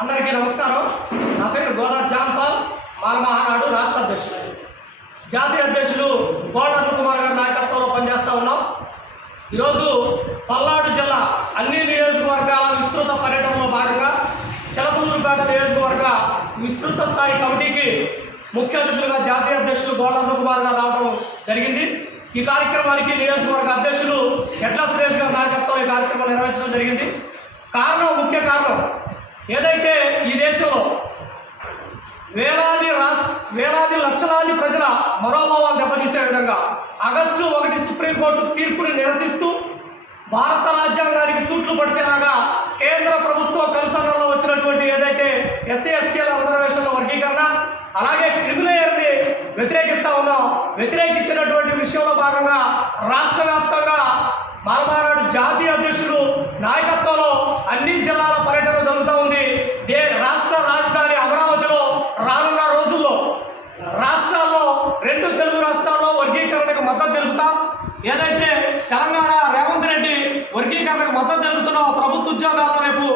అందరికీ నమస్కారం. నా పేరు గోదా జాంపాల్, మాల మహానాడు రాష్ట్ర అధ్యక్షుడు. జాతీయ అధ్యక్షులు కోట కుమార్ గారి నాయకత్వంలో పనిచేస్తూ ఉన్నాం. ఈరోజు పల్నాడు జిల్లా అన్ని నియోజకవర్గాల విస్తృత పర్యటనలో భాగంగా చిలకలూరుపేట నియోజకవర్గ విస్తృత స్థాయి కమిటీకి ముఖ్య అతిథులుగా జాతీయ అధ్యక్షులు కోట కుమార్ గారు రావడం జరిగింది. ఈ కార్యక్రమానికి నియోజకవర్గ అధ్యక్షులు ఎడ్ల సురేష్ గారి నాయకత్వంలో ఈ కార్యక్రమం నిర్వహించడం జరిగింది. ముఖ్య కారణం ఏదైతే ఈ దేశంలో వేలాది లక్షలాది ప్రజల మనోభావాలు దెబ్బతీసే విధంగా ఆగస్టు 1 సుప్రీంకోర్టు తీర్పుని నిరసిస్తూ భారత రాజ్యాంగానికి తూట్లు పడిచేలాగా కేంద్ర ప్రభుత్వం కనుసన్నలో వచ్చినటువంటి ఏదైతే ఎస్సీ ఎస్టీల రిజర్వేషన్ల వర్గీకరణ అలాగే క్రిమిలేయర్ని వ్యతిరేకించినటువంటి విషయంలో భాగంగా రాష్ట్ర వ్యాప్తంగా మాలమానాడు జాతీయ అధ్యక్షులు నాయకత్వంలో అన్ని జిల్లాల పర్యటన జరుగుతూ ఉంది. రాష్ట్ర రాజధాని అమరావతిలో రానున్న రోజుల్లో రాష్ట్రాల్లో 2 తెలుగు రాష్ట్రాల్లో వర్గీకరణకు మద్దతు తెలుపుతాం. ఏదైతే తెలంగాణ రేవంత్ రెడ్డి వర్గీకరణకు మద్దతు తెలుపుతున్న ప్రభుత్వ ఉద్యోగాల్లో రేపు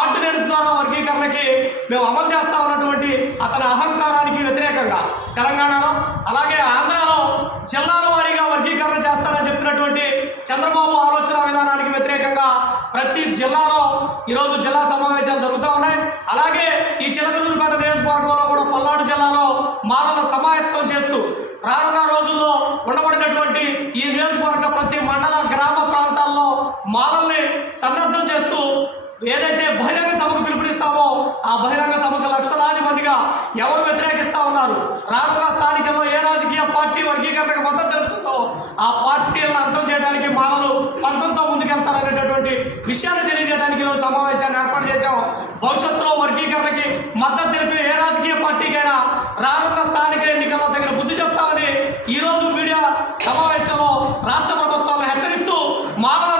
ఆర్డినెన్స్ ద్వారా వర్గీకరణకి మేము అమలు చేస్తా ఉన్నటువంటి అతని అహంకారానికి వ్యతిరేకంగా తెలంగాణలో అలాగే ఆంధ్రాలో జిల్లాల వారీగా వర్గీకరణ చేస్తానని చెప్పినటువంటి చంద్రబాబు ఆలోచన విధానానికి వ్యతిరేకంగా ప్రతి జిల్లాలో ఈరోజు జిల్లా సమావేశాలు జరుగుతూ ఉన్నాయి. అలాగే ఈ చిలకలూరుపేట నియోజకవర్గంలో కూడా పల్నాడు జిల్లాలో మాలలను సమాయత్తం చేస్తూ రానున్న రోజుల్లో ఉండబడినటువంటి ఈ నియోజకవర్గ ప్రతి మండల గ్రామ ప్రాంతాల్లో మాలల్ని సన్నద్ధం చేస్తూ ఏదైతే బహిరంగ సభకు పిలుపునిస్తామో ఆ బహిరంగ సభకు లక్షలాది మందిగా ఎవరు వ్యతిరేకిస్తూ ఉన్నారు, రానున్న స్థానికంలో ఏ రాజకీయ పార్టీ వర్గీకరణకు మద్దతు తెలుపుతుందో ఆ పార్టీలను అర్థం చేయడానికి మాలలు పంతంతో ముందుకెళ్తారనేటటువంటి విషయాన్ని తెలియజేయడానికి ఈరోజు సమావేశాన్ని ఏర్పాటు చేశాం. భవిష్యత్తులో వర్గీకరణకి మద్దతు తెలిపే ఏ రాజకీయ పార్టీకైనా రానున్న స్థానిక ఎన్నికల్లో తగిన బుద్ధి చెప్తామని ఈరోజు మీడియా సమావేశంలో రాష్ట్ర ప్రభుత్వాలను హెచ్చరిస్తూ మాలల